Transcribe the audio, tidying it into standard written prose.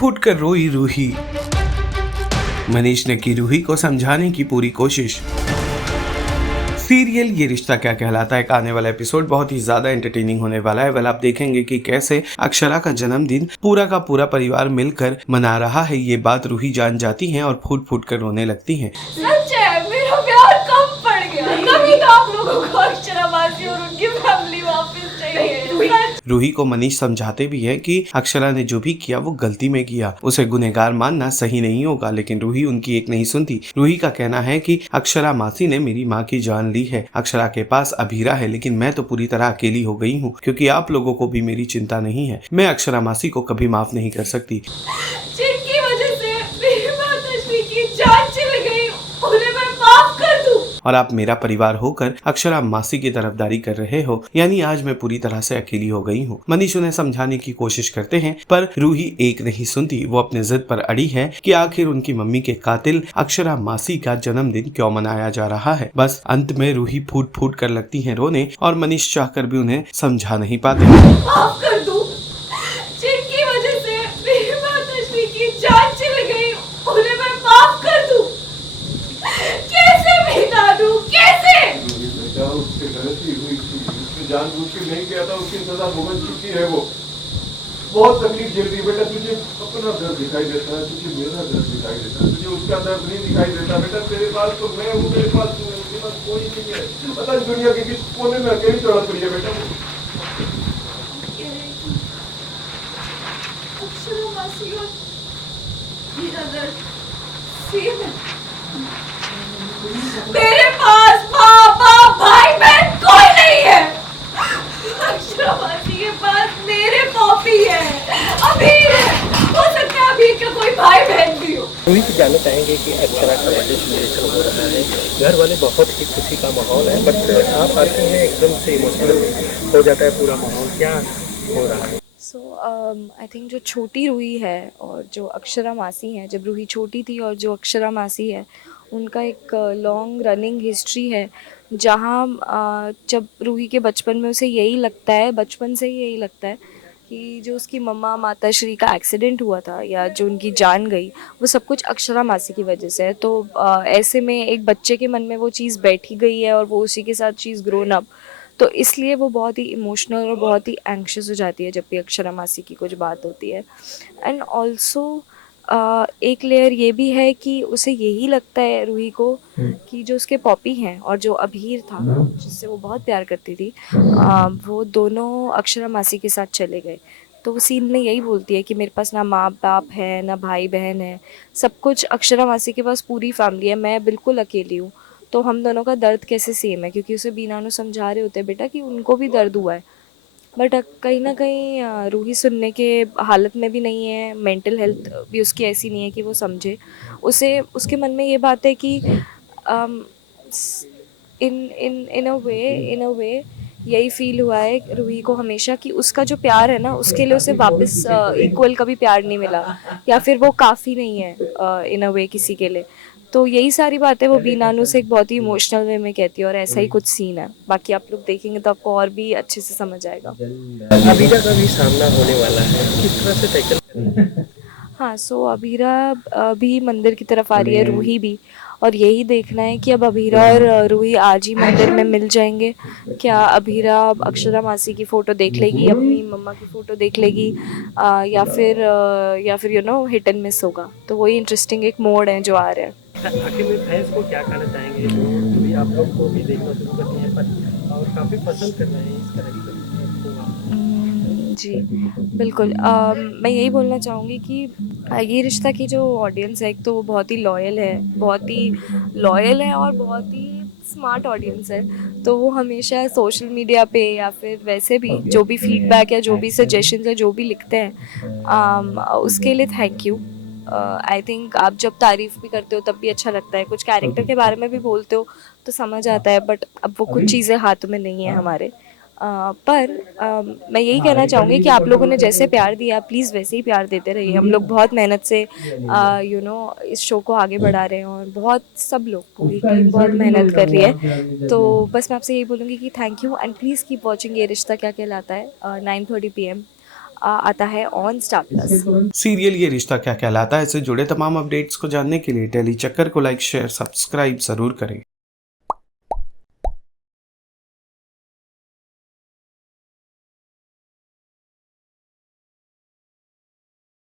फूट कर रोई रूही। मनीष ने की रूही को समझाने की पूरी कोशिश। सीरियल ये रिश्ता क्या कहलाता है का आने वाला एपिसोड बहुत ही ज्यादा एंटरटेनिंग होने वाला है। आप देखेंगे कि कैसे अक्षरा का जन्मदिन पूरा का पूरा परिवार मिलकर मना रहा है। ये बात रूही जान जाती हैं और फूट फूट कर रोने लगती हैं। सच है, मेरा प्यार कम पड़ गया, तभी तो आप लोगों को अक्षरा मासी और उनकी फैमिली वापस चाहिए। रूही को मनीष समझाते भी है कि अक्षरा ने जो भी किया वो गलती में किया, उसे गुनहगार मानना सही नहीं होगा, लेकिन रूही उनकी एक नहीं सुनती। रूही का कहना है कि अक्षरा मासी ने मेरी माँ की जान ली है। अक्षरा के पास अभीरा है, लेकिन मैं तो पूरी तरह अकेली हो गई हूँ क्योंकि आप लोगों को भी मेरी चिंता नहीं है। मैं अक्षरा मासी को कभी माफ नहीं कर सकती। जिनकी वजह से मेरी माताश्री की जान चली गई, उन्हें मैं माफ कर दूं। और आप मेरा परिवार होकर अक्षरा मासी की तरफदारी कर रहे हो, यानी आज मैं पूरी तरह से अकेली हो गई हूँ। मनीष उन्हें समझाने की कोशिश करते हैं पर रूही एक नहीं सुनती। वो अपने जिद पर अड़ी है कि आखिर उनकी मम्मी के कातिल अक्षरा मासी का जन्मदिन क्यों मनाया जा रहा है। बस अंत में रूही फूट फूट कर लगती है रोने और मनीष चाहकर भी उन्हें समझा नहीं पाते। माफ कर दूं, जिनकी वजह से मेरी माताश्री की जान चली गई, उन्हें मैं माफ कर दूं। कैसे मिटा दूं, कैसे? बेटा उससे गलती हुई थी, उसने जानबूझ के नहीं किया था, उसकी सजा भुगत चुकी है। वो बहुत तकलीफ झेलती। बेटा तुझे अपना दर्द दिखाई देता है, तुझे मेरा दर्द दिखाई देता है, तुझे उसका दर्द नहीं दिखाई देता। बेटा तेरे पास तो मैं हूँ, मेरे पास तू है, उसके पास कोई नहीं है। पता नहीं दुनिया के किस कोने में अकेली तड़प रही है। बेटा अक्षरा मासी और मेरा दर्द सेम है। मेरे पास माँ बाप भाई बहन कोई नहीं है। अक्षरा मासी के पास मेरे पॉपी है, अबीर है, हो सकता है अबीर का कोई भाई बहन भी हो। रूही से जानना चाहेंगे कि अक्षरा का बर्थडे सेलिब्रेशन हो रहा है, घर वाले बहुत ही खुशी का माहौल है, बट आप आते हैं एकदम से इमोशनल हो जाता है पूरा माहौल, क्या हो रहा है? सो आई थिंक जो छोटी रूही है और जो अक्षरा मासी हैं, जब रूही छोटी थी और जो अक्षरा मासी है, उनका एक लॉन्ग रनिंग हिस्ट्री है जहाँ जब रूही के बचपन में उसे यही लगता है, बचपन से ही यही लगता है कि जो उसकी मम्मा माताश्री का एक्सीडेंट हुआ था या जो उनकी जान गई, वो सब कुछ अक्षरा मासी की वजह से है। तो ऐसे में एक बच्चे के मन में वो चीज़ बैठी गई है और वो उसी के साथ चीज़ ग्रोन अप, तो इसलिए वो बहुत ही इमोशनल और बहुत ही एंग्शियस हो जाती है जब भी अक्षरा मासी की कुछ बात होती है। एंड ऑल्सो एक लेयर ये भी है कि उसे यही लगता है रूही को कि जो उसके पॉपी हैं और जो अभीर था जिससे वो बहुत प्यार करती थी, वो दोनों अक्षरा मासी के साथ चले गए। तो वो सीन में यही बोलती है कि मेरे पास ना माँ बाप है, ना भाई बहन है, सब कुछ अक्षरा मासी के पास पूरी फैमिली है, मैं बिल्कुल अकेली हूँ। तो हम दोनों का दर्द कैसे सेम है, क्योंकि उसे बीनानु समझा रहे होते हैं बेटा कि उनको भी दर्द हुआ है, बट कहीं ना कहीं रूही सुनने के हालत में भी नहीं है, मेंटल हेल्थ भी उसकी ऐसी नहीं है कि वो समझे। उसे उसके मन में ये बात है कि इन इन इन अ वे यही फील हुआ है रूही को हमेशा कि उसका जो प्यार है ना, उसके लिए उसे वापस इक्वल कभी प्यार नहीं मिला, या फिर वो काफ़ी नहीं है इन अ वे किसी के लिए। तो यही सारी बातें वो बीनानु से एक बहुत ही इमोशनल वे में कहती है और ऐसा ही कुछ सीन है। बाकी आप लोग देखेंगे तो आपको और भी अच्छे से समझ आएगा। अभीरा का भी सामना होने वाला है, किस तरह से टैकल करेंगे? हाँ, सो अभीरा भी मंदिर की तरफ आ रही है, रूही भी, और यही देखना है कि अब अभीरा और रूही आज ही मंदिर में मिल जाएंगे। क्या अभीरा अक्षरा मासी की फ़ोटो देख लेगी, अपनी मम्मा की फ़ोटो देख लेगी, या फिर हिट एंड मिस होगा। तो वही इंटरेस्टिंग एक मोड है जो आ रहा है। आखिर में फैंस को क्या कहना चाहेंगे जो भी आप लोग को भी देखना शुरू कर दिए हैं पर और काफ़ी पसंद कर रहे हैं इस कैरेक्टर को? जी बिल्कुल, मैं यही बोलना चाहूँगी कि ये रिश्ता की जो ऑडियंस है, एक तो वो बहुत ही लॉयल है और बहुत ही स्मार्ट ऑडियंस है। तो वो हमेशा सोशल मीडिया पे या फिर वैसे भी जो भी फीडबैक या जो भी सजेशंस है जो भी लिखते हैं, उसके लिए थैंक यू। आई थिंक आप जब तारीफ़ भी करते हो तब भी अच्छा लगता है, कुछ कैरेक्टर के बारे में भी बोलते हो तो समझ आता है, बट अब वो कुछ चीज़ें हाथ में नहीं है हमारे। पर मैं यही कहना चाहूँगी कि आप लोगों ने जैसे प्यार दिया प्लीज़ वैसे ही प्यार देते रहिए। हम लोग बहुत मेहनत से इस शो को आगे बढ़ा रहे हैं और बहुत सब लोग पूरी टीम बहुत मेहनत कर रही है। तो बस मैं आपसे यही बोलूँगी कि thank you and please keep watching ये रिश्ता क्या कहलाता है 9:30 PM। आता है ऑन स्टार प्लस। सीरियल ये रिश्ता क्या कहलाता है से जुड़े तमाम अपडेट्स को जानने के लिए डेली चक्कर को लाइक शेयर सब्सक्राइब जरूर करें।